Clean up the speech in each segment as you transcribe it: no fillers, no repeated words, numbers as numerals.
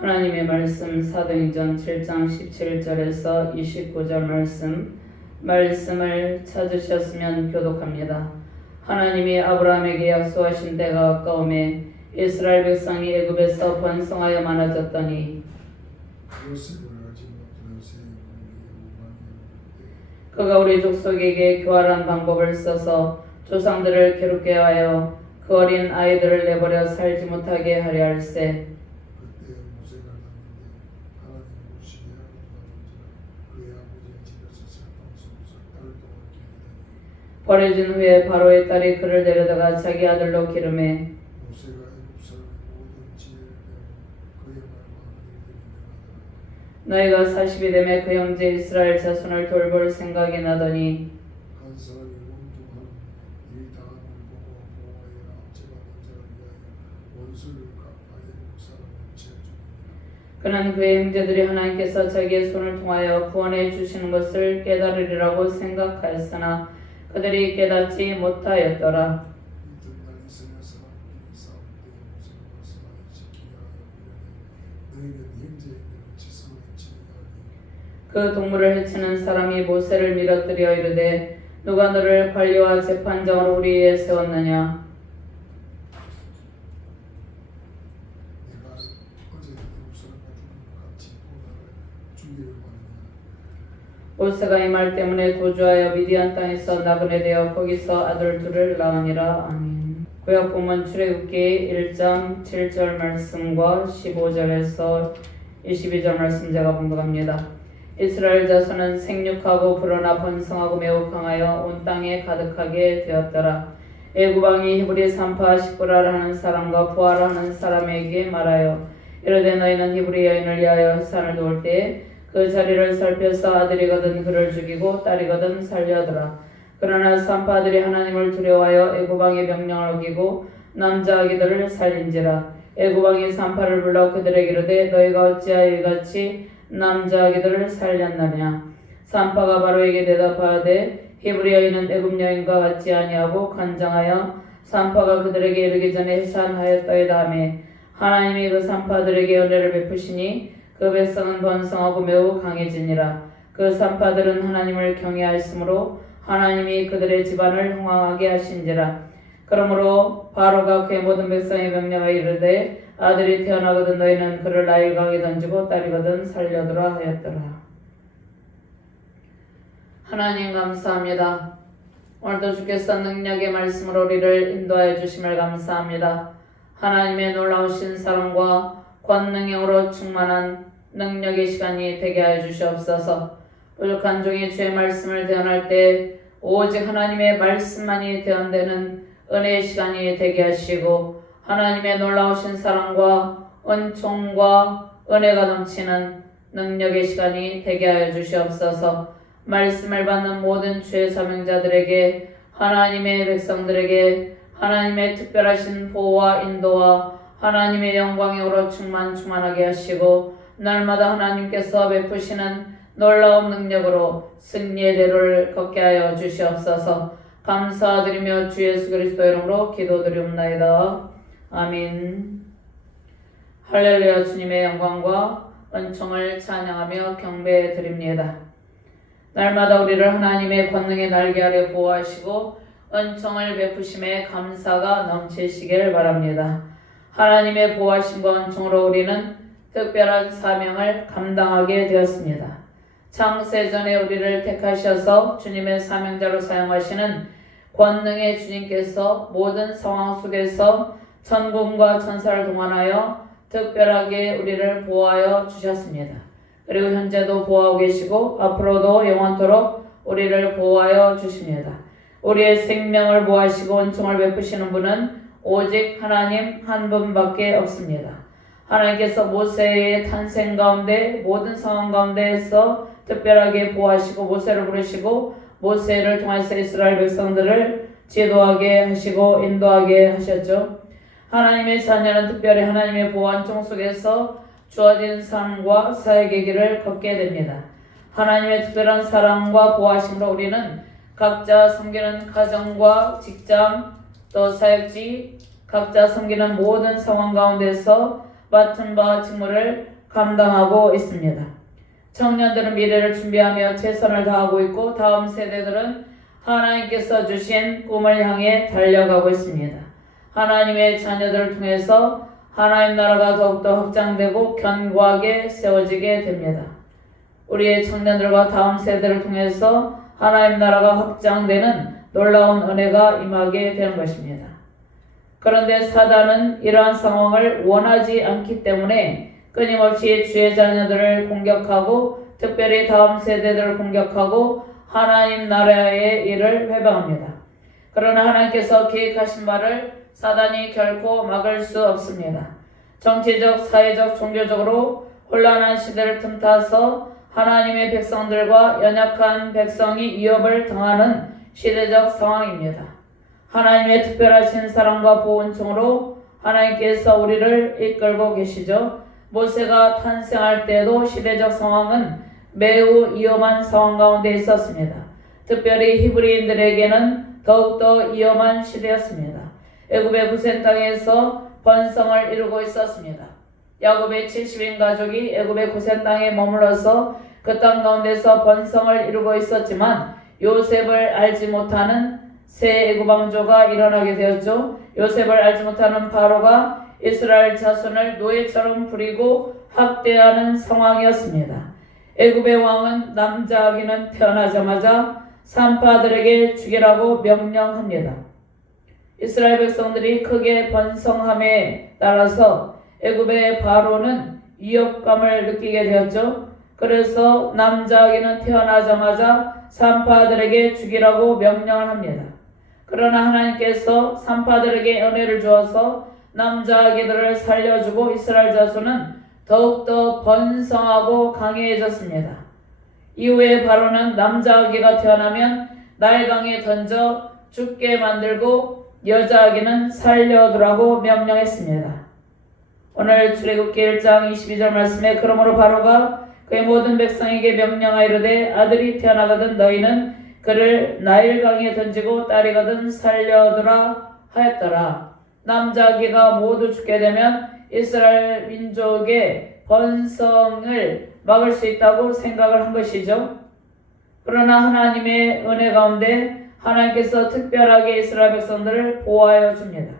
하나님의 말씀 사도행전 7장 17절에서 29절 말씀을 찾으셨으면 교독합니다. 하나님이 아브라함에게 약속하신 때가 가까우매 이스라엘 백성이 애굽에서 번성하여 많아졌더니 그가 우리 족속에게 교활한 방법을 써서 조상들을 괴롭게 하여 그 어린 아이들을 내버려 살지 못하게 하려 할세. 버려진 후에 바로의 딸이 그를 데려다가 자기 아들로 기르매 너희가 40이 되매 그 형제 이스라엘 자손을 돌볼 생각이 나더니 그는 그의 형제들이 하나님께서 자기의 손을 통하여 구원해 주시는 것을 깨달으리라고 생각하였으나 그들이 깨닫지 못하였더라. 그 동물을 해치는 사람이 모세를 밀어뜨려 이르되 누가 너를 관리와 재판장으로 우리 위에 세웠느냐. 모세가 이 말 때문에 도주하여 미디안 땅에서 나그네 되어 거기서 아들 둘을 낳으니라. 아멘. 구약 본문 출애굽기 1장 7절 말씀과 15절에서 22절 말씀 제가 봉독합니다. 이스라엘 자손은 생육하고 불어나 번성하고 매우 강하여 온 땅에 가득하게 되었더라. 애굽 왕이 히브리 산파 시브라를 하는 사람과 부하를 하는 사람에게 말하여 이르되 너희는 히브리 여인을 위하여 해산을 도울 때에 그 자리를 살펴서 아들이거든 그를 죽이고 딸이거든 살려하더라. 그러나 산파들이 하나님을 두려워하여 애굽 왕의 명령을 어기고 남자 아기들을 살린지라. 애굽 왕이 산파를 불러 그들에게 이르되 너희가 어찌하여 이같이 남자 아기들을 살렸느냐. 산파가 바로에게 대답하되 히브리 여인은 애굽 여인과 같지 아니하고 간장하여 산파가 그들에게 이르기 전에 해산하였더이다 하며 하나님이 그 산파들에게 은혜를 베푸시니 그 백성은 번성하고 매우 강해지니라. 그 산파들은 하나님을 경외하였으므로 하나님이 그들의 집안을 흥왕하게 하신지라. 그러므로 바로가 그의 모든 백성의 명령에 이르되 아들이 태어나거든 너희는 그를 나일강에 던지고 딸이거든 살려두라 하였더라. 하나님 감사합니다. 오늘도 주께서 능력의 말씀으로 우리를 인도하여 주심을 감사합니다. 하나님의 놀라우신 사랑과 권능으로 충만한 능력의 시간이 되게 하여 주시옵소서. 부족한 종이 주의 말씀을 대언할 때 오직 하나님의 말씀만이 대언되는 은혜의 시간이 되게 하시고 하나님의 놀라우신 사랑과 은총과 은혜가 넘치는 능력의 시간이 되게 하여 주시옵소서. 말씀을 받는 모든 주의 사명자들에게 하나님의 백성들에게 하나님의 특별하신 보호와 인도와 하나님의 영광으로 충만하게 하시고 날마다 하나님께서 베푸시는 놀라운 능력으로 승리의 대로를 걷게 하여 주시옵소서. 감사드리며 주 예수 그리스도 이름으로 기도드리옵나이다. 아멘. 할렐루야. 주님의 영광과 은총을 찬양하며 경배해 드립니다. 날마다 우리를 하나님의 권능의 날개 아래 보호하시고 은총을 베푸심에 감사가 넘치시길 바랍니다. 하나님의 보호하심과 은총으로 우리는 특별한 사명을 감당하게 되었습니다. 창세전에 우리를 택하셔서 주님의 사명자로 사용하시는 권능의 주님께서 모든 상황 속에서 천군과 천사를 동원하여 특별하게 우리를 보호하여 주셨습니다. 그리고 현재도 보호하고 계시고 앞으로도 영원토록 우리를 보호하여 주십니다. 우리의 생명을 보호하시고 은총을 베푸시는 분은 오직 하나님 한 분밖에 없습니다. 하나님께서 모세의 탄생 가운데 모든 상황 가운데에서 특별하게 보호하시고 모세를 부르시고 모세를 통해서 이스라엘 백성들을 지도하게 하시고 인도하게 하셨죠. 하나님의 자녀는 특별히 하나님의 보호 안총 속에서 주어진 삶과 사역의 길을 걷게 됩니다. 하나님의 특별한 사랑과 보호하심으로 우리는 각자 섬기는 가정과 직장 또 사역지 각자 섬기는 모든 상황 가운데서 맡은 바 직무를 감당하고 있습니다. 청년들은 미래를 준비하며 최선을 다하고 있고 다음 세대들은 하나님께서 주신 꿈을 향해 달려가고 있습니다. 하나님의 자녀들을 통해서 하나님 나라가 더욱더 확장되고 견고하게 세워지게 됩니다. 우리의 청년들과 다음 세대를 통해서 하나님 나라가 확장되는 놀라운 은혜가 임하게 되는 것입니다. 그런데 사단은 이러한 상황을 원하지 않기 때문에 끊임없이 주의 자녀들을 공격하고 특별히 다음 세대들을 공격하고 하나님 나라의 일을 회방합니다. 그러나 하나님께서 계획하신 바를 사단이 결코 막을 수 없습니다. 정치적, 사회적, 종교적으로 혼란한 시대를 틈타서 하나님의 백성들과 연약한 백성이 위협을 당하는 시대적 상황입니다. 하나님의 특별하신 사랑과 보온총으로 하나님께서 우리를 이끌고 계시죠. 모세가 탄생할 때도 시대적 상황은 매우 위험한 상황 가운데 있었습니다. 특별히 히브리인들에게는 더욱더 위험한 시대였습니다. 애굽의 고센 땅에서 번성을 이루고 있었습니다. 야곱의 70인 가족이 애굽의 고센 땅에 머물러서 그 땅 가운데서 번성을 이루고 있었지만 요셉을 알지 못하는 새 애굽 왕조가 일어나게 되었죠. 요셉을 알지 못하는 바로가 이스라엘 자손을 노예처럼 부리고 학대하는 상황이었습니다. 애굽의 왕은 남자 아기는 태어나자마자 산파들에게 죽이라고 명령합니다. 이스라엘 백성들이 크게 번성함에 따라서 애굽의 바로는 위협감을 느끼게 되었죠. 그래서 남자 아기는 태어나자마자 산파들에게 죽이라고 명령을 합니다. 그러나 하나님께서 산파들에게 은혜를 주어서 남자 아기들을 살려주고 이스라엘 자손은 더욱더 번성하고 강해졌습니다. 이후에 바로는 남자 아기가 태어나면 나일강에 던져 죽게 만들고 여자 아기는 살려두라고 명령했습니다. 오늘 출애굽기 1장 22절 말씀에 그러므로 바로가 그의 모든 백성에게 명령하이르되 아들이 태어나거든 너희는 그를 나일강에 던지고 딸이거든 살려두라 하였더라. 남자 아기가 모두 죽게 되면 이스라엘 민족의 번성을 막을 수 있다고 생각을 한 것이죠. 그러나 하나님의 은혜 가운데 하나님께서 특별하게 이스라엘 백성들을 보호하여 줍니다.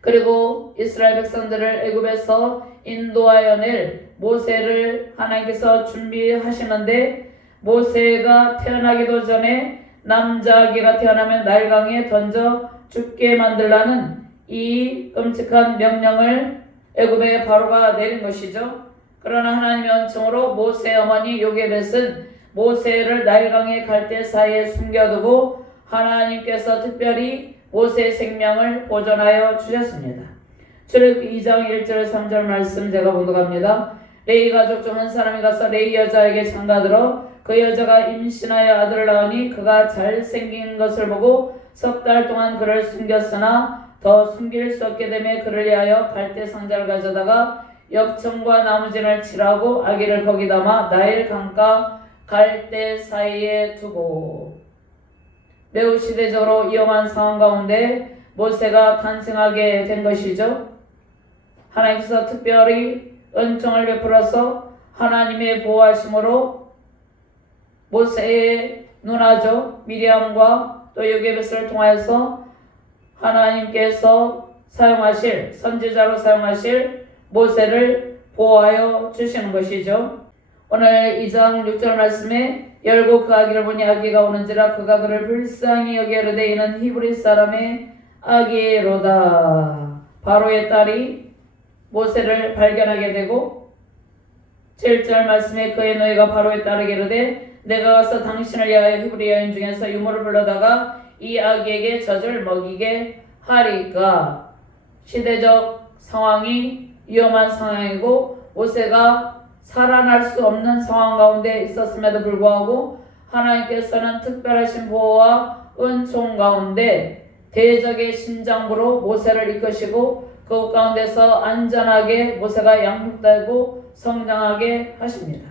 그리고 이스라엘 백성들을 애굽에서 인도하여 낼 모세를 하나님께서 준비하시는데 모세가 태어나기도 전에 남자 아기가 태어나면 나일강에 던져 죽게 만들라는 이 끔찍한 명령을 애굽의 바로가 내린 것이죠. 그러나 하나님의 은총으로 모세 어머니 요게벳은 모세를 나일강의 갈대 사이에 숨겨두고 하나님께서 특별히 모세의 생명을 보존하여 주셨습니다. 출애굽기 2장 1절 3절 말씀 제가 봉독합니다. 레위 가족 중 한 사람이 가서 레위 여자에게 장가들어 그 여자가 임신하여 아들을 낳으니 그가 잘생긴 것을 보고 석 달 동안 그를 숨겼으나 더 숨길 수 없게 되매 그를 위하여 갈대 상자를 가져다가 역청과 나무진을 칠하고 아기를 거기 담아 나일 강가 갈대 사이에 두고 매우 시대적으로 위험한 상황 가운데 모세가 탄생하게 된 것이죠. 하나님께서 특별히 은총을 베풀어서 하나님의 보호하심으로 모세의 누나죠 미리암과 또 요게벳을 통하여서 하나님께서 사용하실 선지자로 사용하실 모세를 보호하여 주시는 것이죠. 오늘 2장 6절 말씀에 열고 그 아기를 보니 아기가 오는지라 그가 그를 불쌍히 여기르되 이는 히브리 사람의 아기로다. 바로의 딸이 모세를 발견하게 되고 7절 말씀에 그의 노예가 바로의 딸에게 이르되 내가 가서 당신을 위하여 히브리 여인 중에서 유모를 불러다가 이 아기에게 젖을 먹이게 하리까. 시대적 상황이 위험한 상황이고 모세가 살아날 수 없는 상황 가운데 있었음에도 불구하고 하나님께서는 특별하신 보호와 은총 가운데 대적의 심장부로 모세를 이끄시고 그 가운데서 안전하게 모세가 양육되고 성장하게 하십니다.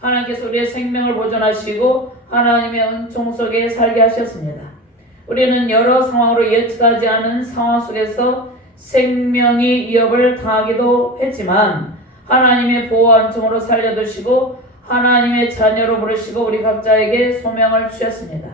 하나님께서 우리의 생명을 보존하시고 하나님의 은총 속에 살게 하셨습니다. 우리는 여러 상황으로 예측하지 않은 상황 속에서 생명이 위협을 당하기도 했지만 하나님의 보호와 은총으로 살려두시고 하나님의 자녀로 부르시고 우리 각자에게 소명을 주셨습니다.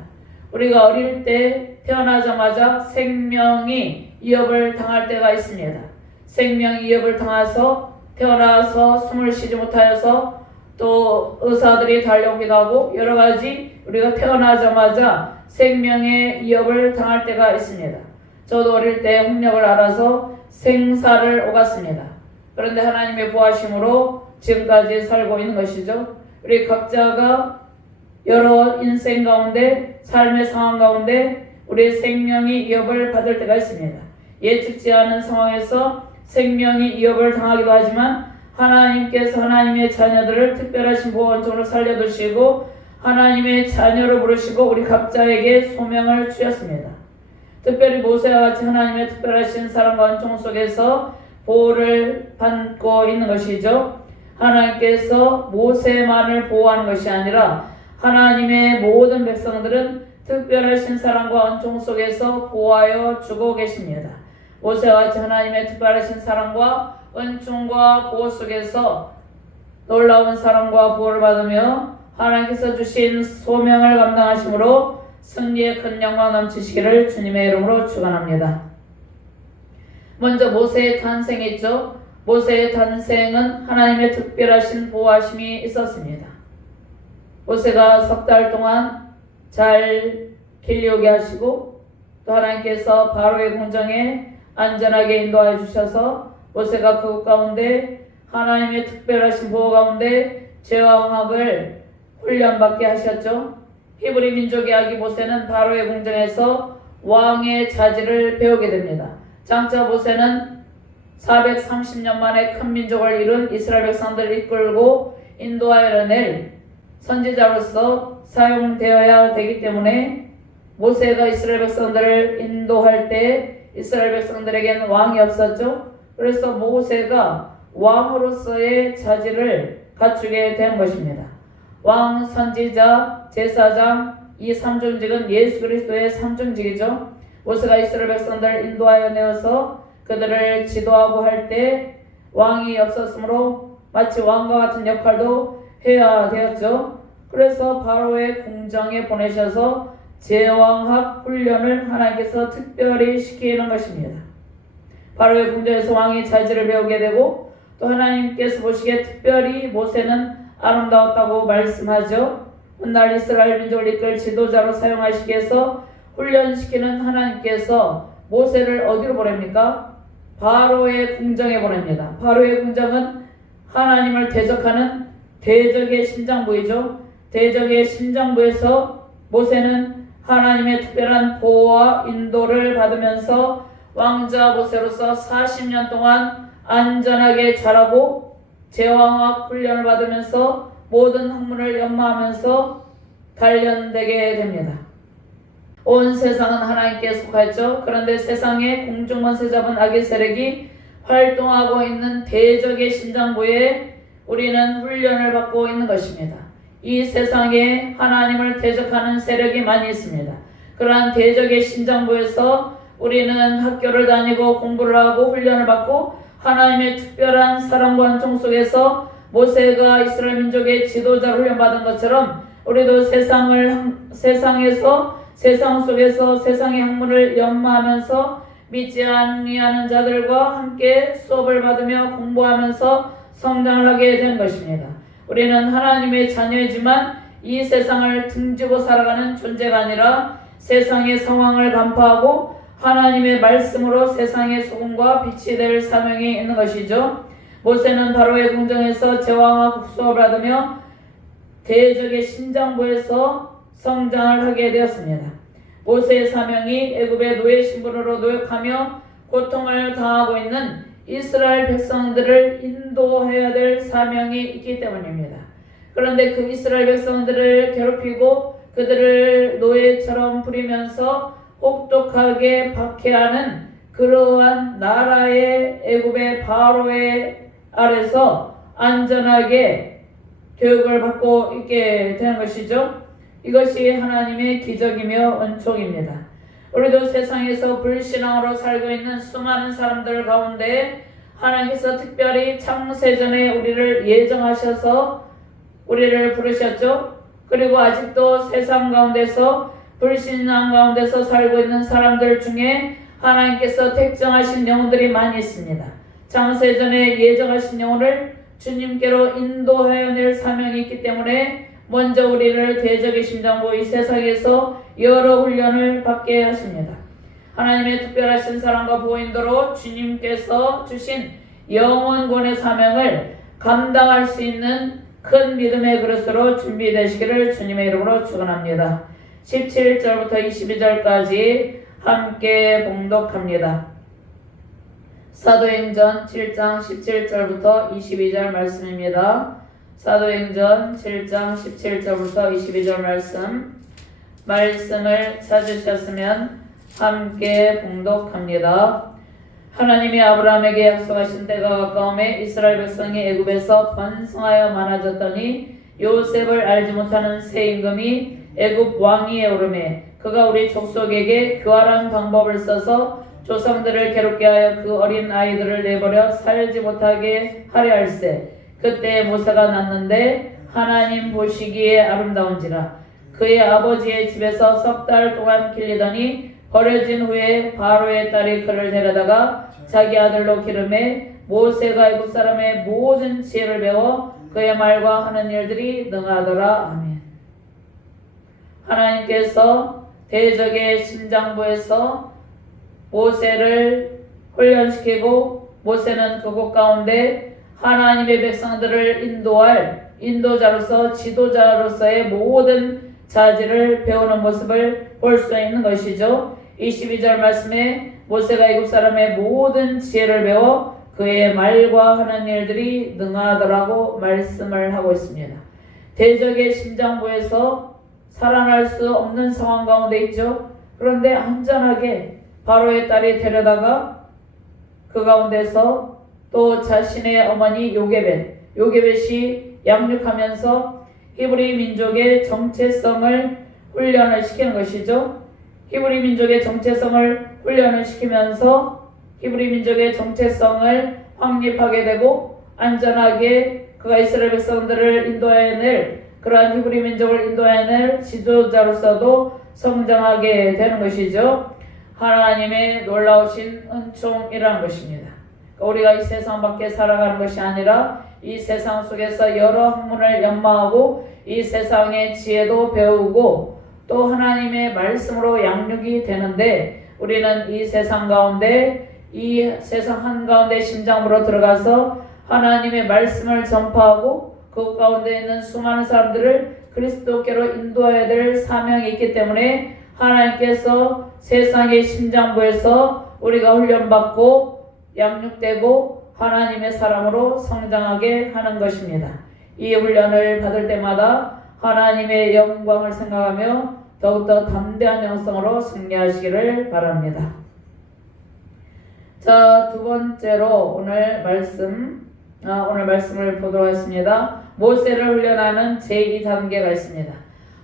우리가 어릴 때 태어나자마자 생명이 위협을 당할 때가 있습니다. 생명이 위협을 당해서 태어나서 숨을 쉬지 못하여서 또 의사들이 달려오기도 하고 여러 가지 우리가 태어나자마자 생명의 위협을 당할 때가 있습니다. 저도 어릴 때 홍역을 알아서 생사를 오갔습니다. 그런데 하나님의 보호하심으로 지금까지 살고 있는 것이죠. 우리 각자가 여러 인생 가운데 삶의 상황 가운데 우리의 생명이 위협을 받을 때가 있습니다. 예측지 않은 상황에서 생명이 위협을 당하기도 하지만 하나님께서 하나님의 자녀들을 특별하신 보호원총으로 살려두시고 하나님의 자녀로 부르시고 우리 각자에게 소명을 주셨습니다. 특별히 모세와 같이 하나님의 특별하신 사랑과 원총 속에서 보호를 받고 있는 것이죠. 하나님께서 모세만을 보호하는 것이 아니라 하나님의 모든 백성들은 특별하신 사랑과 원총 속에서 보호하여 주고 계십니다. 모세와 같이 하나님의 특별하신 사랑과 은총과 보호 속에서 놀라운 사랑과 보호를 받으며 하나님께서 주신 소명을 감당하심으로 승리의 큰 영광 넘치시기를 주님의 이름으로 축원합니다. 먼저 모세의 탄생이 있죠. 모세의 탄생은 하나님의 특별하신 보호하심이 있었습니다. 모세가 석 달 동안 잘 길리오게 하시고 또 하나님께서 바로의 궁정에 안전하게 인도하여 주셔서 모세가 그곳 가운데 하나님의 특별하신 보호 가운데 제왕학을 훈련받게 하셨죠. 히브리 민족의 아기 모세는 바로의 궁정에서 왕의 자질을 배우게 됩니다. 장차 모세는 430년 만에 큰 민족을 이룬 이스라엘 백성들을 이끌고 인도하여 낼 선지자로서 사용되어야 되기 때문에 모세가 이스라엘 백성들을 인도할 때 이스라엘 백성들에게는 왕이 없었죠. 그래서 모세가 왕으로서의 자질을 갖추게 된 것입니다. 왕, 선지자, 제사장 이 삼중직은 예수 그리스도의 삼중직이죠. 모세가 이스라엘 백성들을 인도하여 내어서 그들을 지도하고 할 때 왕이 없었으므로 마치 왕과 같은 역할도 해야 되었죠. 그래서 바로의 궁정에 보내셔서 제왕학 훈련을 하나님께서 특별히 시키는 것입니다. 바로의 궁정에서 왕이 자질을 배우게 되고 또 하나님께서 보시기에 특별히 모세는 아름다웠다고 말씀하죠. 훗날 이스라엘 민족을 이끌 지도자로 사용하시기 위해서 훈련시키는 하나님께서 모세를 어디로 보냅니까? 바로의 궁정에 보냅니다. 바로의 궁정은 하나님을 대적하는 대적의 심장부이죠. 대적의 심장부에서 모세는 하나님의 특별한 보호와 인도를 받으면서 왕자 모세로서 40년 동안 안전하게 자라고 제왕학 훈련을 받으면서 모든 학문을 연마하면서 단련되게 됩니다. 온 세상은 하나님께 속하죠. 그런데 세상에 공중권세 잡은 악의 세력이 활동하고 있는 대적의 심장부에 우리는 훈련을 받고 있는 것입니다. 이 세상에 하나님을 대적하는 세력이 많이 있습니다. 그러한 대적의 심장부에서 우리는 학교를 다니고 공부를 하고 훈련을 받고 하나님의 특별한 사랑과 은총 속에서 모세가 이스라엘 민족의 지도자로 훈련받은 것처럼 우리도 세상에서 세상 속에서 세상의 학문을 연마하면서 믿지 아니하는 자들과 함께 수업을 받으며 공부하면서 성장을 하게 된 것입니다. 우리는 하나님의 자녀이지만 이 세상을 등지고 살아가는 존재가 아니라 세상의 상황을 간파하고 하나님의 말씀으로 세상의 소금과 빛이 될 사명이 있는 것이죠. 모세는 바로의 궁정에서 제왕학 수업을 받으며 대적의 심장부에서 성장을 하게 되었습니다. 모세의 사명이 애굽의 노예 신분으로 노역하며 고통을 당하고 있는 이스라엘 백성들을 인도해야 될 사명이 있기 때문입니다. 그런데 그 이스라엘 백성들을 괴롭히고 그들을 노예처럼 부리면서 혹독하게 박해하는 그러한 나라의 애굽의 바로의 아래서 안전하게 교육을 받고 있게 되는 것이죠. 이것이 하나님의 기적이며 은총입니다. 우리도 세상에서 불신앙으로 살고 있는 수많은 사람들 가운데 하나님께서 특별히 창세전에 우리를 예정하셔서 우리를 부르셨죠. 그리고 아직도 세상 가운데서 불신앙 가운데서 살고 있는 사람들 중에 하나님께서 택정하신 영혼들이 많이 있습니다. 창세전에 예정하신 영혼을 주님께로 인도하여 낼 사명이 있기 때문에 먼저 우리를 대적의 심장부 이 세상에서 여러 훈련을 받게 하십니다. 하나님의 특별하신 사랑과 보인도로 주님께서 주신 영원권의 사명을 감당할 수 있는 큰 믿음의 그릇으로 준비되시기를 주님의 이름으로 축원합니다. 17절부터 22절까지 함께 봉독합니다. 사도행전 7장 17절부터 22절 말씀입니다. 사도행전 7장 17절부터 22절 말씀을 찾으셨으면 함께 봉독합니다. 하나님이 아브라함에게 약속하신 때가 가까움에 이스라엘 백성이 애굽에서 번성하여 많아졌더니 요셉을 알지 못하는 새 임금이 애굽 왕위에 오르매 그가 우리 족속에게 교활한 방법을 써서 조상들을 괴롭게 하여 그 어린 아이들을 내버려 살지 못하게 하려 할세. 그때 모세가 낳는데 하나님 보시기에 아름다운지라. 그의 아버지의 집에서 석 달 동안 길리더니 버려진 후에 바로의 딸이 그를 데려다가 자기 아들로 기름해 모세가 애굽 사람의 모든 지혜를 배워 그의 말과 하는 일들이 능하더라. 아멘. 하나님께서 대적의 심장부에서 모세를 훈련시키고 모세는 그곳 가운데 하나님의 백성들을 인도할 인도자로서 지도자로서의 모든 자질을 배우는 모습을 볼 수 있는 것이죠. 22절 말씀에 모세가 애굽 사람의 모든 지혜를 배워 그의 말과 하는 일들이 능하더라고 말씀을 하고 있습니다. 대적의 심장부에서 살아날 수 없는 상황 가운데 있죠. 그런데 안전하게 바로의 딸이 데려다가 그 가운데서 또 자신의 어머니 요게벳이 양육하면서 히브리 민족의 정체성을 훈련을 시키는 것이죠. 히브리 민족의 정체성을 훈련을 시키면서 히브리 민족의 정체성을 확립하게 되고 안전하게 그가 이스라엘 백성들을 인도해야 낼 그러한 히브리 민족을 인도해야 낼 지도자로서도 성장하게 되는 것이죠. 하나님의 놀라우신 은총이라는 것입니다. 우리가 이 세상 밖에 살아가는 것이 아니라 이 세상 속에서 여러 학문을 연마하고 이 세상의 지혜도 배우고 또 하나님의 말씀으로 양육이 되는데 우리는 이 세상 가운데 이 세상 한가운데 심장으로 들어가서 하나님의 말씀을 전파하고 그 가운데 있는 수많은 사람들을 그리스도께로 인도해야 될 사명이 있기 때문에 하나님께서 세상의 심장부에서 우리가 훈련받고 양육되고 하나님의 사람으로 성장하게 하는 것입니다. 이 훈련을 받을 때마다 하나님의 영광을 생각하며 더욱더 담대한 영성으로 승리하시기를 바랍니다. 자, 두 번째로 오늘 말씀을 보도록 하겠습니다. 모세를 훈련하는 제2단계가 있습니다.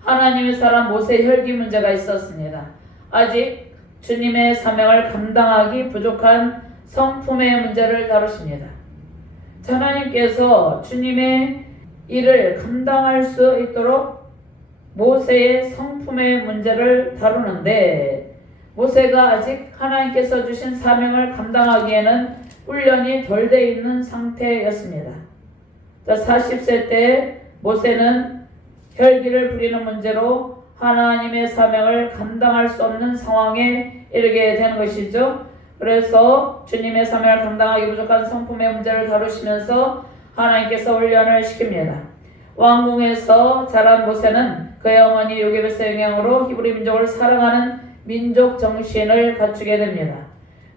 하나님의 사람 모세 혈기 문제가 있었습니다. 아직 주님의 사명을 감당하기 부족한 성품의 문제를 다루십니다. 하나님께서 주님의 일을 감당할 수 있도록 모세의 성품의 문제를 다루는데 모세가 아직 하나님께서 주신 사명을 감당하기에는 훈련이 덜 돼 있는 상태였습니다. 40세 때 모세는 혈기를 부리는 문제로 하나님의 사명을 감당할 수 없는 상황에 이르게 되는 것이죠. 그래서 주님의 사명을 감당하기 부족한 성품의 문제를 다루시면서 하나님께서 훈련을 시킵니다. 왕궁에서 자란 모세는 그의 어머니 요게벳의 영향으로 히브리 민족을 사랑하는 민족 정신을 갖추게 됩니다.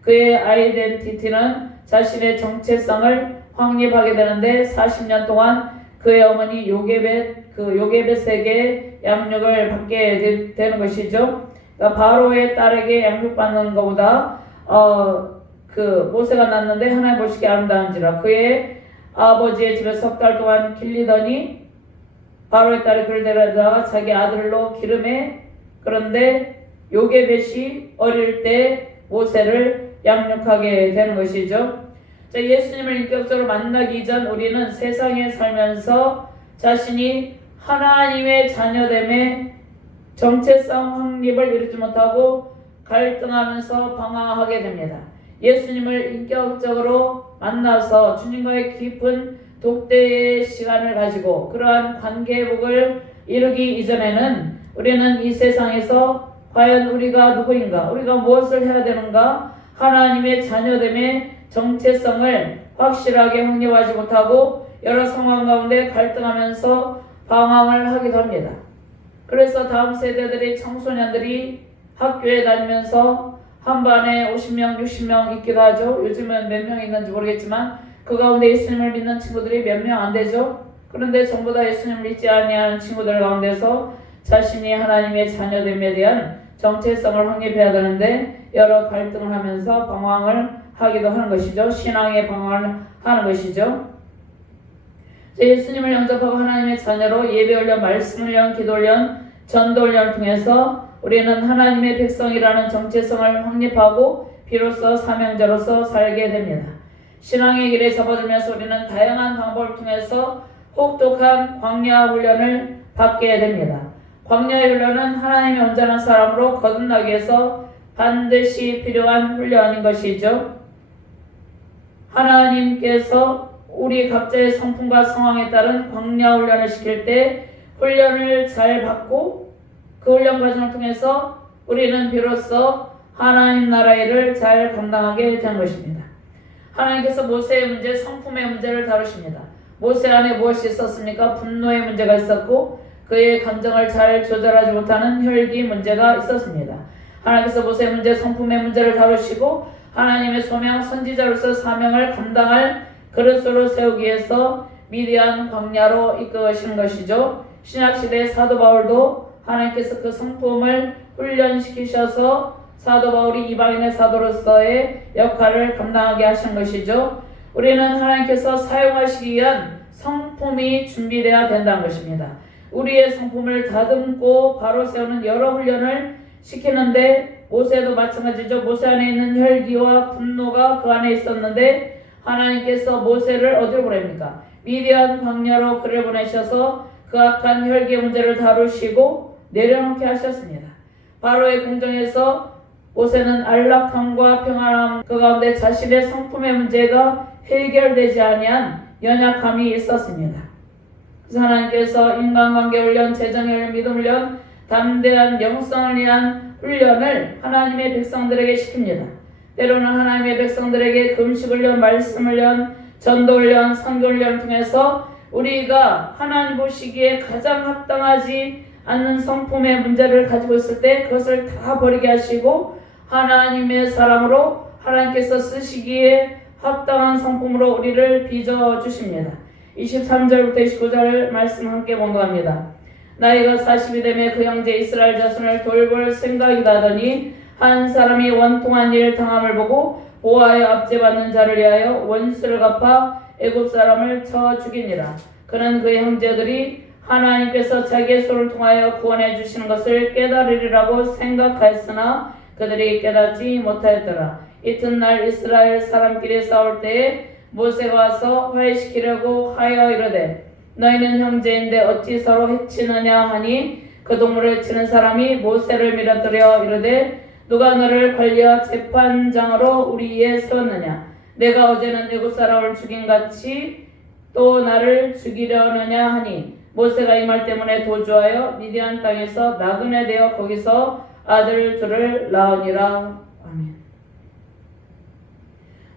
그의 아이덴티티는 자신의 정체성을 확립하게 되는데 40년 동안 그의 어머니 요게벳에게 양육을 받게 되는 것이죠. 그러니까 바로의 딸에게 양육받는 것보다 모세가 낳는데 하나님 보시기에 아름다운지라. 그의 아버지의 집에 석 달 동안 길리더니 바로의 딸이 그를 데려다가 자기 아들로 기름해. 그런데 요게벳이 어릴 때 모세를 양육하게 되는 것이죠. 자, 예수님을 인격적으로 만나기 전 우리는 세상에 살면서 자신이 하나님의 자녀됨의 정체성 확립을 이루지 못하고 갈등하면서 방황하게 됩니다. 예수님을 인격적으로 만나서 주님과의 깊은 독대의 시간을 가지고 그러한 관계 회복을 이루기 이전에는 우리는 이 세상에서 과연 우리가 누구인가, 우리가 무엇을 해야 되는가, 하나님의 자녀됨의 정체성을 확실하게 확립하지 못하고 여러 상황 가운데 갈등하면서 방황을 하기도 합니다. 그래서 다음 세대들이, 청소년들이 학교에 다니면서 한 반에 50명, 60명 있기도 하죠. 요즘은 몇 명 있는지 모르겠지만 그 가운데 예수님을 믿는 친구들이 몇 명 안 되죠. 그런데 전부 다 예수님을 믿지 아니하는 친구들 가운데서 자신이 하나님의 자녀됨에 대한 정체성을 확립해야 되는데 여러 갈등을 하면서 방황을 하기도 하는 것이죠. 신앙의 방황을 하는 것이죠. 예수님을 영접하고 하나님의 자녀로 예배훈련, 말씀훈련, 기도훈련, 전도훈련을 통해서 우리는 하나님의 백성이라는 정체성을 확립하고 비로소 사명자로서 살게 됩니다. 신앙의 길에 접어들면서 우리는 다양한 방법을 통해서 혹독한 광야 훈련을 받게 됩니다. 광야 훈련은 하나님의 온전한 사람으로 거듭나기 위해서 반드시 필요한 훈련인 것이죠. 하나님께서 우리 각자의 성품과 상황에 따른 광야 훈련을 시킬 때 훈련을 잘 받고 그 훈련 과정을 통해서 우리는 비로소 하나님 나라의 일을 잘 감당하게 된 것입니다. 하나님께서 모세의 문제, 성품의 문제를 다루십니다. 모세 안에 무엇이 있었습니까? 분노의 문제가 있었고 그의 감정을 잘 조절하지 못하는 혈기 문제가 있었습니다. 하나님께서 모세의 문제, 성품의 문제를 다루시고 하나님의 소명, 선지자로서 사명을 감당할 그릇으로 세우기 위해서 미디안 광야로 이끄시는 것이죠. 신약시대의 사도 바울도 하나님께서 그 성품을 훈련시키셔서 사도 바울이 이방인의 사도로서의 역할을 감당하게 하신 것이죠. 우리는 하나님께서 사용하시기 위한 성품이 준비되어야 된다는 것입니다. 우리의 성품을 다듬고 바로 세우는 여러 훈련을 시키는데 모세도 마찬가지죠. 모세 안에 있는 혈기와 분노가 그 안에 있었는데 하나님께서 모세를 어디로 보냅니까? 미디안 광야로 그를 보내셔서 그 악한 혈기의 문제를 다루시고 내려놓게 하셨습니다. 바로의 궁정에서 모세는 안락함과 평안함 그 가운데 자신의 성품의 문제가 해결되지 아니한 연약함이 있었습니다. 그래서 하나님께서 인간관계 훈련, 재정의 훈련, 믿음 훈련, 담대한 영성을 위한 훈련을 하나님의 백성들에게 시킵니다. 때로는 하나님의 백성들에게 금식 훈련, 말씀 훈련, 전도 훈련, 선교 훈련을 통해서 우리가 하나님 보시기에 가장 합당하지 않는 성품의 문제를 가지고 있을 때 그것을 다 버리게 하시고 하나님의 사람으로 하나님께서 쓰시기에 합당한 성품으로 우리를 빚어주십니다. 23절부터 29절 말씀 함께 봉독합니다. 나이가 40이 되매 그 형제 이스라엘 자손을 돌볼 생각이 나더니 한 사람이 원통한 일 당함을 보고 보아하여 압제받는 자를 위하여 원수를 갚아 애굽 사람을 쳐 죽이니라. 그는 그의 형제들이 하나님께서 자기의 손을 통하여 구원해 주시는 것을 깨달으리라고 생각하였으나 그들이 깨닫지 못하였더라. 이튿날 이스라엘 사람끼리 싸울 때에 모세가 와서 화해시키려고 하여 이르되 너희는 형제인데 어찌 서로 해치느냐 하니 그 동물을 해치는 사람이 모세를 밀어뜨려 이르되 누가 너를 관리와 재판장으로 우리 위에 세웠느냐? 내가 어제는 애굽 사람을 죽인 같이 또 나를 죽이려느냐 하니 모세가 이 말 때문에 도주하여 미디안 땅에서 나그네 되어 거기서 아들 둘을 낳으니라. 아멘.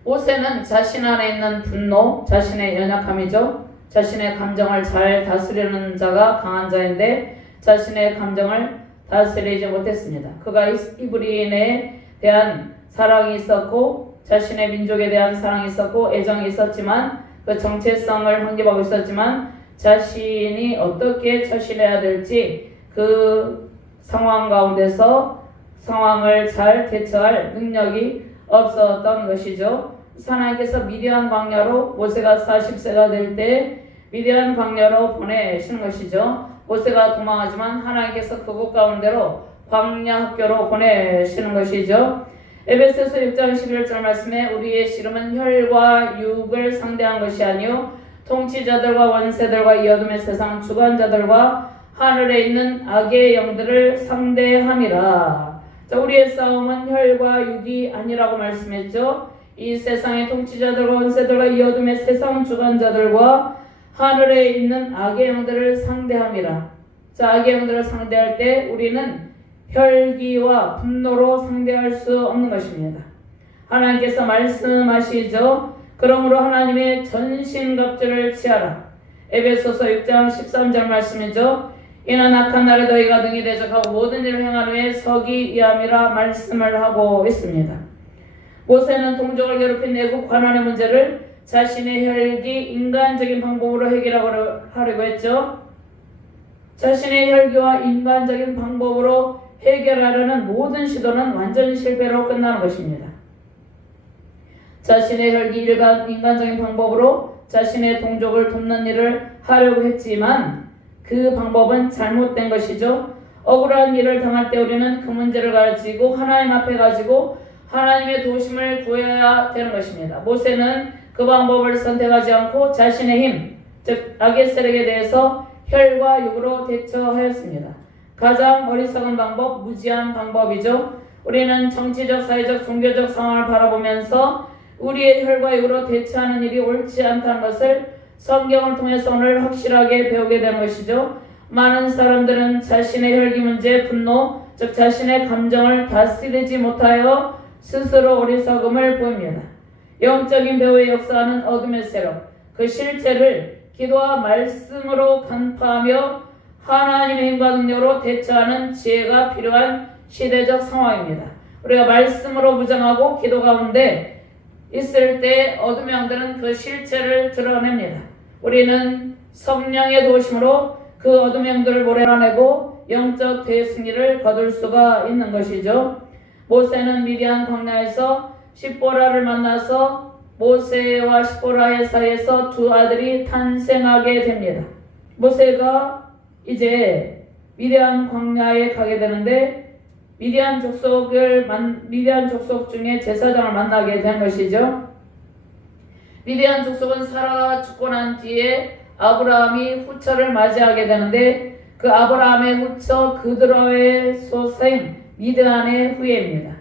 모세는 자신 안에 있는 분노, 자신의 연약함이죠. 자신의 감정을 잘 다스리는 자가 강한 자인데 자신의 감정을 다스리지 못했습니다. 그가 이브리인에 대한 사랑이 있었고 자신의 민족에 대한 사랑이 있었고 애정이 있었지만 그 정체성을 확립하고 있었지만 자신이 어떻게 처신해야 될지 그 상황 가운데서 상황을 잘 대처할 능력이 없었던 것이죠. 하나님께서 미디안 광야로 모세가 40세가 될 때 미디안 광야로 보내시는 것이죠. 모세가 도망하지만 하나님께서 그곳 가운데로 광야 학교로 보내시는 것이죠. 에베소서 6장 11절 말씀에 우리의 씨름은 혈과 육을 상대한 것이 아니요 통치자들과 원세들과 이 어둠의 세상 주관자들과 하늘에 있는 악의 영들을 상대함이라. 자, 우리의 싸움은 혈과 육이 아니라고 말씀했죠. 이 세상의 통치자들과 원세들과 이 어둠의 세상 주관자들과 하늘에 있는 악의 영들을 상대함이라. 자, 악의 영들을 상대할 때 우리는 혈기와 분노로 상대할 수 없는 것입니다. 하나님께서 말씀하시죠. 그러므로 하나님의 전신갑주를 취하라. 에베소서 6장 13절 말씀이죠. 이는 악한 날에 너희가 등이 대적하고 모든 일을 행한 후에 서기이함이라 말씀을 하고 있습니다. 모세는 동족을 괴롭힌 내국 관원의 문제를 자신의 혈기, 인간적인 방법으로 해결하려고 했죠. 자신의 혈기와 인간적인 방법으로 해결하려는 모든 시도는 완전 실패로 끝나는 것입니다. 자신의 혈기, 인간적인 방법으로 자신의 동족을 돕는 일을 하려고 했지만 그 방법은 잘못된 것이죠. 억울한 일을 당할 때 우리는 그 문제를 가지고 하나님 앞에 가지고 하나님의 도우심을 구해야 되는 것입니다. 모세는 그 방법을 선택하지 않고 자신의 힘, 즉 악의 세력에 대해서 혈과 육으로 대처하였습니다. 가장 어리석은 방법, 무지한 방법이죠. 우리는 정치적, 사회적, 종교적 상황을 바라보면서 우리의 혈과 육으로 대처하는 일이 옳지 않다는 것을 성경을 통해서 오늘 확실하게 배우게 되는 것이죠. 많은 사람들은 자신의 혈기 문제, 분노, 즉 자신의 감정을 다스리지 못하여 스스로 어리석음을 보입니다. 영적인 배후에 역사하는 어둠의 세력, 그 실체를 기도와 말씀으로 간파하며 하나님의 힘과 능력으로 대처하는 지혜가 필요한 시대적 상황입니다. 우리가 말씀으로 무장하고 기도 가운데 있을 때 어둠의 영들은 그 실체를 드러냅니다. 우리는 성령의 도우심으로 그 어둠의 영들을 몰아내고 영적 대승리를 거둘 수가 있는 것이죠. 모세는 미디안 광야에서 십보라를 만나서 모세와 십보라의 사이에서 두 아들이 탄생하게 됩니다. 모세가 이제 미디안 광야에 가게 되는데 미디안 족속 중에 제사장을 만나게 된 것이죠. 미디안 족속은 사라가 죽고 난 뒤에 아브라함이 후처를 맞이하게 되는데 그 아브라함의 후처 그드로의 소생 미드안의 후예입니다.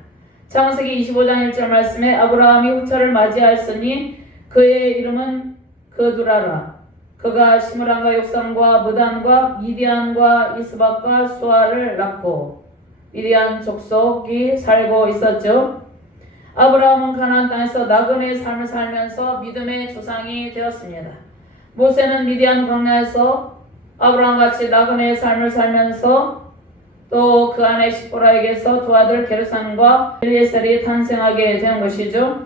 창세기 25장 1절 말씀에 아브라함이 후처를 맞이하였으니 그의 이름은 그두라라. 그가 시므란과 욕산과 무단과 미디안과 이스박과 수아를 낳고 미디안 족속이 살고 있었죠. 아브라함은 가나안 땅에서 나그네의 삶을 살면서 믿음의 조상이 되었습니다. 모세는 미디안 광야에서 아브라함같이 나그네의 삶을 살면서 또 그 아내 십보라에게서 두 아들 게르손과 엘리에셀이 탄생하게 된 것이죠.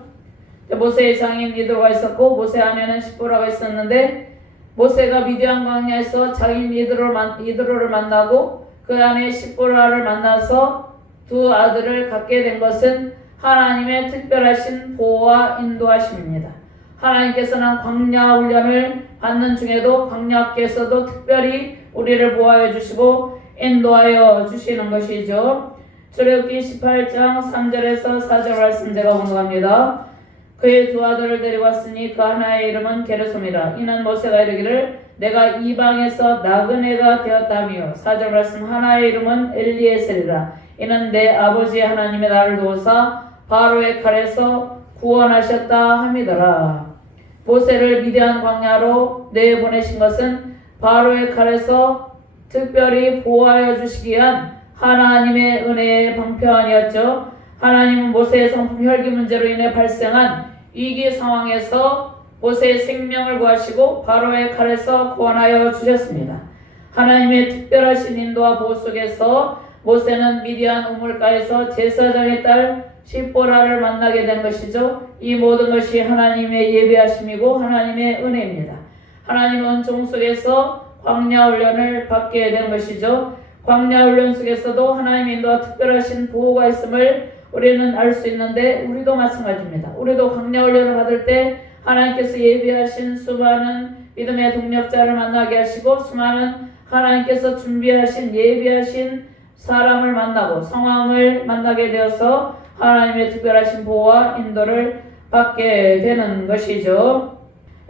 모세의 장인 이드로가 있었고 모세 아내는 십보라가 있었는데 모세가 미디안 광야에서 장인 이드로를 만나고 그 아내 십보라를 만나서 두 아들을 갖게 된 것은 하나님의 특별하신 보호와 인도하심입니다. 하나님께서는 광야 훈련을 받는 중에도 광야께서도 특별히 우리를 보호하여 주시고 인도하여 주시는 것이죠. 출애굽기 18장 3절에서 4절 말씀 제가 공부합니다. 그의 두 아들을 데리고 왔으니 그 하나의 이름은 게르솜이라. 이는 모세가 이르기를 내가 이방에서 나그네가 되었다며. 4절 말씀 하나의 이름은 엘리에셀이라. 이는 내 아버지 하나님의 나를 도우사 바로의 칼에서 구원하셨다 함이더라. 모세를 미디안 광야로 내보내신 것은 바로의 칼에서 특별히 보호하여 주시기 위한 하나님의 은혜의 방편이었죠. 하나님은 모세의 성품 혈기 문제로 인해 발생한 위기 상황에서 모세의 생명을 구하시고 바로의 칼에서 구원하여 주셨습니다. 하나님의 특별하신 인도와 보호 속에서 모세는 미디안 우물가에서 제사장의 딸 십보라를 만나게 된 것이죠. 이 모든 것이 하나님의 예비하심이고 하나님의 은혜입니다. 하나님은 은총 속에서 광야 훈련을 받게 된 것이죠. 광야 훈련 속에서도 하나님의 인도와 특별하신 보호가 있음을 우리는 알 수 있는데 우리도 마찬가지입니다. 우리도 광야 훈련을 받을 때 하나님께서 예비하신 수많은 믿음의 동력자를 만나게 하시고 수많은 하나님께서 준비하신 예비하신 사람을 만나고 상황을 만나게 되어서 하나님의 특별하신 보호와 인도를 받게 되는 것이죠.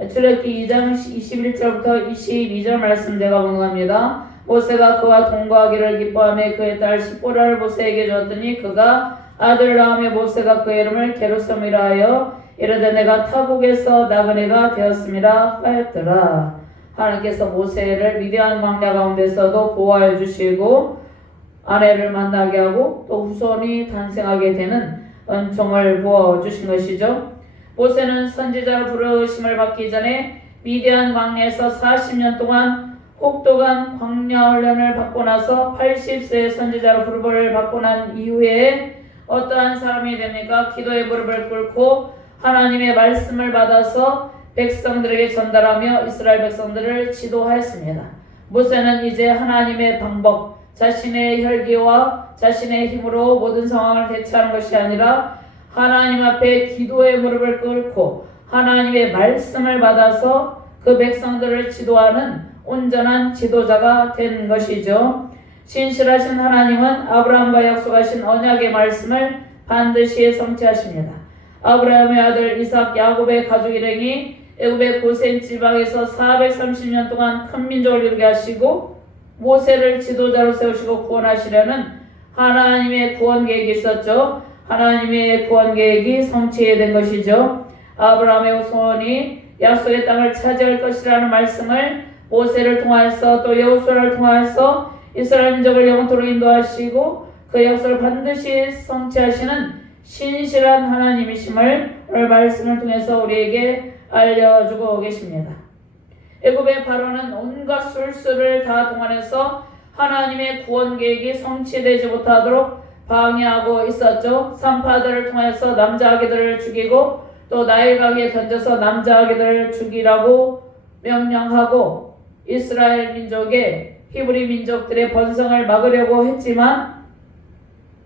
출애굽기 2장 21절부터 22절 말씀 내가 공부합니다. 모세가 그와 동거하기를 기뻐하며 그의 딸 시보라를 모세에게 주었더니 그가 아들을 낳으며 모세가 그의 이름을 게르솜이라 하여 이르되 내가 타국에서 나그네가 되었음이라 하였더라. 하나님께서 모세를 미디안 광야 가운데서도 보호하여 주시고 아내를 만나게 하고 또 후손이 탄생하게 되는 은총을 부어 주신 것이죠. 모세는 선지자로 부르심을 받기 전에 미디안 광야에서 40년 동안 혹독한 광야 훈련을 받고 나서 80세의 선지자로 부름을 받고 난 이후에 어떠한 사람이 됩니까? 기도의 무릎을 꿇고 하나님의 말씀을 받아서 백성들에게 전달하며 이스라엘 백성들을 지도하였습니다. 모세는 이제 하나님의 방법, 자신의 혈기와 자신의 힘으로 모든 상황을 대처하는 것이 아니라 하나님 앞에 기도의 무릎을 꿇고 하나님의 말씀을 받아서 그 백성들을 지도하는 온전한 지도자가 된 것이죠. 신실하신 하나님은 아브라함과 약속하신 언약의 말씀을 반드시 성취하십니다. 아브라함의 아들 이삭 야곱의 가족 일행이 애굽의 고센 지방에서 430년 동안 큰 민족을 이루게 하시고 모세를 지도자로 세우시고 구원하시려는 하나님의 구원 계획이 있었죠. 하나님의 구원 계획이 성취된 것이죠. 아브라함의 후손이 약속의 땅을 차지할 것이라는 말씀을 모세를 통하여서 또 여호수아를 통하여서 이스라엘 민족을 영원토록 인도하시고 그 약속을 반드시 성취하시는 신실한 하나님이심을 오늘 말씀을 통해서 우리에게 알려주고 계십니다. 애굽의 바로는 온갖 술수를 다 동원해서 하나님의 구원 계획이 성취되지 못하도록 방해하고 있었죠. 산파들을 통해서 남자 아기들을 죽이고 또 나일강에 던져서 남자 아기들을 죽이라고 명령하고 이스라엘 민족의 히브리 민족들의 번성을 막으려고 했지만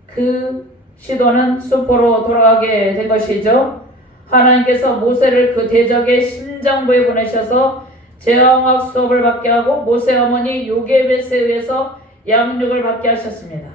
그 시도는 수포로 돌아가게 된 것이죠. 하나님께서 모세를 그 대적의 심장부에 보내셔서 제왕학 수업을 받게 하고 모세 어머니 요게벳에 의해서 양육을 받게 하셨습니다.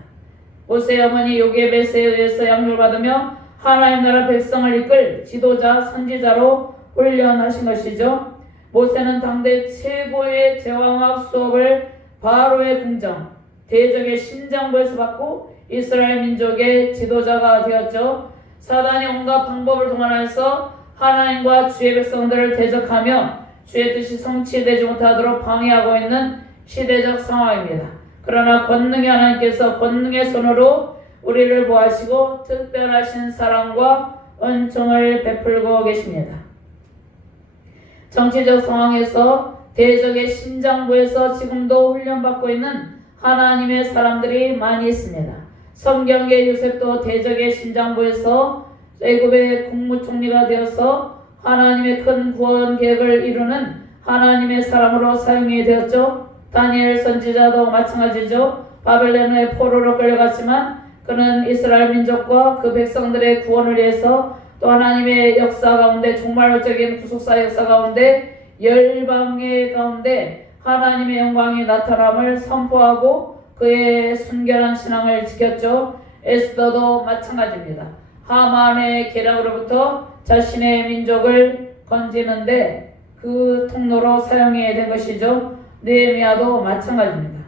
모세 어머니 요게벳에 의해서 양육을 받으며 하나님 나라 백성을 이끌 지도자 선지자로 훈련하신 것이죠. 모세는 당대 최고의 제왕학 수업을 바로의 궁정 대적의 심장부에서 받고 이스라엘 민족의 지도자가 되었죠. 사단이 온갖 방법을 동원해서 하나님과 주의 백성들을 대적하며 주의 뜻이 성취되지 못하도록 방해하고 있는 시대적 상황입니다. 그러나 권능의 하나님께서 권능의 손으로 우리를 보호하시고 특별하신 사랑과 은총을 베풀고 계십니다. 정치적 상황에서 대적의 심장부에서 지금도 훈련받고 있는 하나님의 사람들이 많이 있습니다. 성경의 요셉도 대적의 심장부에서 애굽의 국무총리가 되어서 하나님의 큰 구원 계획을 이루는 하나님의 사람으로 사용이 되었죠. 다니엘 선지자도 마찬가지죠. 바벨론의 포로로 끌려갔지만 그는 이스라엘 민족과 그 백성들의 구원을 위해서 또 하나님의 역사 가운데 종말적인 구속사 역사 가운데 열방의 가운데 하나님의 영광이 나타남을 선포하고 그의 순결한 신앙을 지켰죠. 에스더도 마찬가지입니다. 하만의 계략으로부터 자신의 민족을 건지는데 그 통로로 사용이 된 것이죠. 느헤미야도 마찬가지입니다.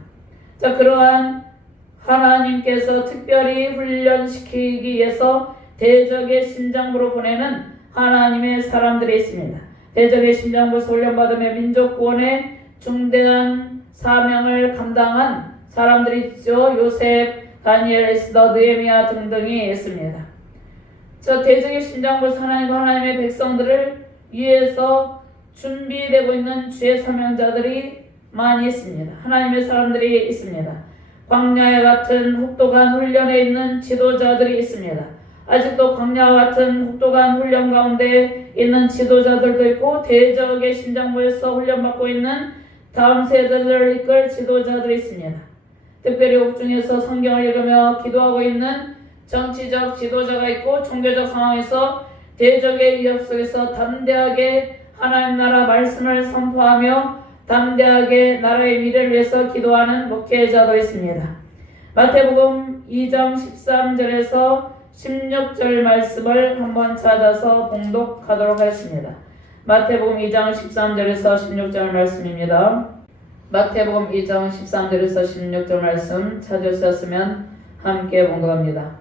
자, 그러한 하나님께서 특별히 훈련시키기 위해서 대적의 심장부로 보내는 하나님의 사람들이 있습니다. 대적의 심장부에서 훈련받으며 민족 구원의 중대한 사명을 감당한 사람들이 있죠. 요셉, 다니엘, 에스더, 느헤미야 등등이 있습니다. 저 대적의 심장부에서 하나님의 백성들을 위해서 준비되고 있는 주의 사명자들이 많이 있습니다. 하나님의 사람들이 있습니다. 광야와 같은 혹독한 훈련에 있는 지도자들이 있습니다. 아직도 광야와 같은 혹독한 훈련 가운데 있는 지도자들도 있고 대적의 심장부에서 훈련받고 있는 다음 세대들을 이끌 지도자들이 있습니다. 특별히 옥중에서 성경을 읽으며 기도하고 있는 정치적 지도자가 있고 종교적 상황에서 대적의 위협 속에서 담대하게 하나님 나라 말씀을 선포하며 담대하게 나라의 미래를 위해서 기도하는 목회자도 있습니다. 마태복음 2장 13절에서 16절 말씀을 한번 찾아서 봉독하도록 하겠습니다. 마태복음 2장 13절에서 16절 말씀입니다. 마태복음 2장 13절에서 16절 말씀 찾으셨으면 함께 봉독합니다.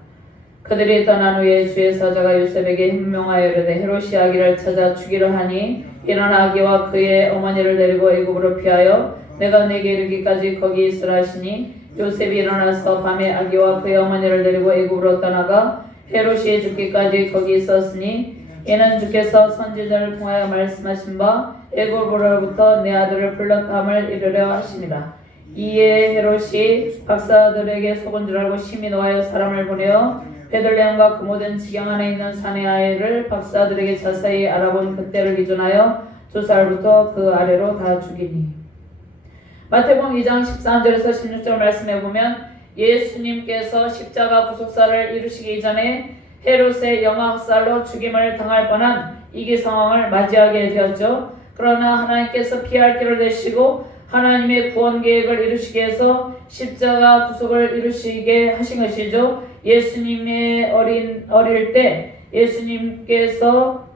그들이 떠난 후에 주의 사자가 요셉에게 현명하여 이르되 헤롯이 아기를 찾아 죽이려 하니 일어나 아기와 그의 어머니를 데리고 애굽으로 피하여 내가 내게 이르기까지 거기 있으라 하시니 요셉이 일어나서 밤에 아기와 그의 어머니를 데리고 애굽으로 떠나가 헤롯이 죽기까지 거기 있었으니 이는 주께서 선지자를 통하여 말씀하신 바 애굽으로부터 내 아들을 불렀함을 이루려 하심이라. 이에 헤롯이 박사들에게 속은 줄 알고 심히 노하여 사람을 보내어 베들레헴과 그 모든 지경 안에 있는 사내 아이를 박사들에게 자세히 알아본 그때를 기준하여 2살부터 그 아래로 다 죽이니. 마태복음 2장 13절에서 16절 말씀해 보면 예수님께서 십자가 구속사를 이루시기 전에 헤롯의 영아학살로 죽임을 당할 뻔한 위기 상황을 맞이하게 되었죠. 그러나 하나님께서 피할 길을 내시고 하나님의 구원 계획을 이루시기 위해서 십자가 구속을 이루시게 하신 것이죠. 예수님의 어릴 때 예수님께서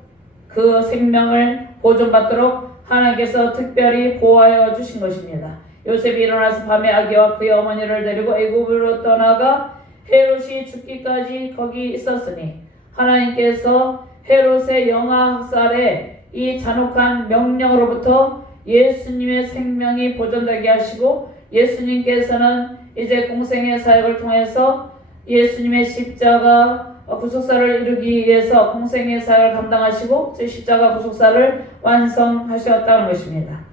그 생명을 보존받도록 하나님께서 특별히 보호하여 주신 것입니다. 요셉이 일어나서 밤에 아기와 그의 어머니를 데리고 애굽으로 떠나가 헤롯이 죽기까지 거기 있었으니 하나님께서 헤롯의 영아학살의 이 잔혹한 명령으로부터 예수님의 생명이 보존되게 하시고 예수님께서는 이제 공생의 사역을 통해서 예수님의 십자가 구속사를 이루기 위해서 공생의 사역을 감당하시고 제 십자가 구속사를 완성하셨다는 것입니다.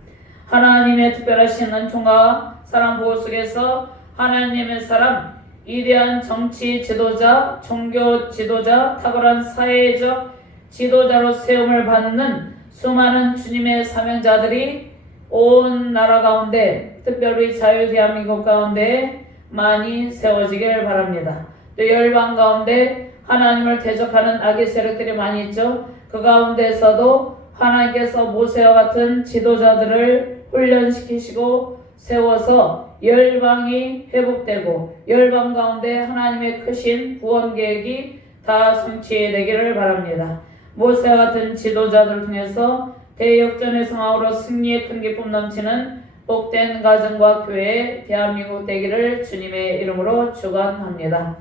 하나님의 특별하신 은총과 사랑 보호 속에서 하나님의 사람, 위대한 정치 지도자, 종교 지도자, 탁월한 사회적 지도자로 세움을 받는 수많은 주님의 사명자들이 온 나라 가운데 특별히 자유 대한민국 가운데 많이 세워지길 바랍니다. 또 열방 가운데 하나님을 대적하는 악의 세력들이 많이 있죠. 그 가운데서도 하나님께서 모세와 같은 지도자들을 훈련시키시고 세워서 열방이 회복되고 열방 가운데 하나님의 크신 구원 계획이 다 성취되기를 바랍니다. 모세와 같은 지도자들을 통해서 대역전의 상황으로 승리의 큰 기쁨 넘치는 복된 가정과 교회 대한민국 되기를 주님의 이름으로 축원합니다.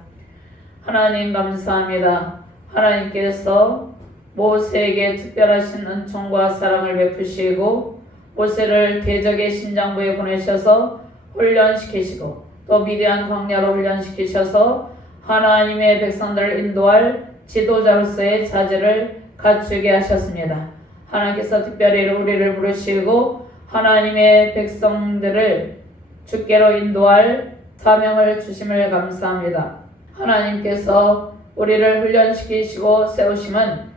하나님 감사합니다. 하나님께서 모세에게 특별하신 은총과 사랑을 베푸시고 모세를 대적의 심장부에 보내셔서 훈련시키시고 또 위대한 광야로 훈련시키셔서 하나님의 백성들을 인도할 지도자로서의 자질을 갖추게 하셨습니다. 하나님께서 특별히 우리를 부르시고 하나님의 백성들을 주께로 인도할 사명을 주심을 감사합니다. 하나님께서 우리를 훈련시키시고 세우심은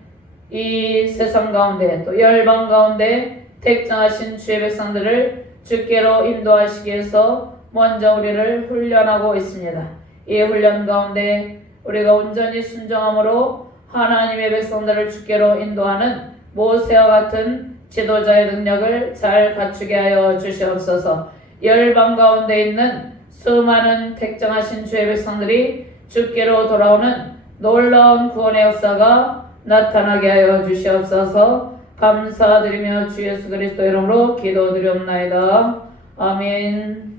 이 세상 가운데 또 열방 가운데 택정하신 주의 백성들을 주께로 인도하시기 위해서 먼저 우리를 훈련하고 있습니다. 이 훈련 가운데 우리가 온전히 순종함으로 하나님의 백성들을 주께로 인도하는 모세와 같은 지도자의 능력을 잘 갖추게 하여 주시옵소서. 열방 가운데 있는 수많은 택정하신 주의 백성들이 주께로 돌아오는 놀라운 구원의 역사가 나타나게 하여 주시옵소서. 감사드리며 주 예수 그리스도 이름으로 기도드리옵나이다. 아멘.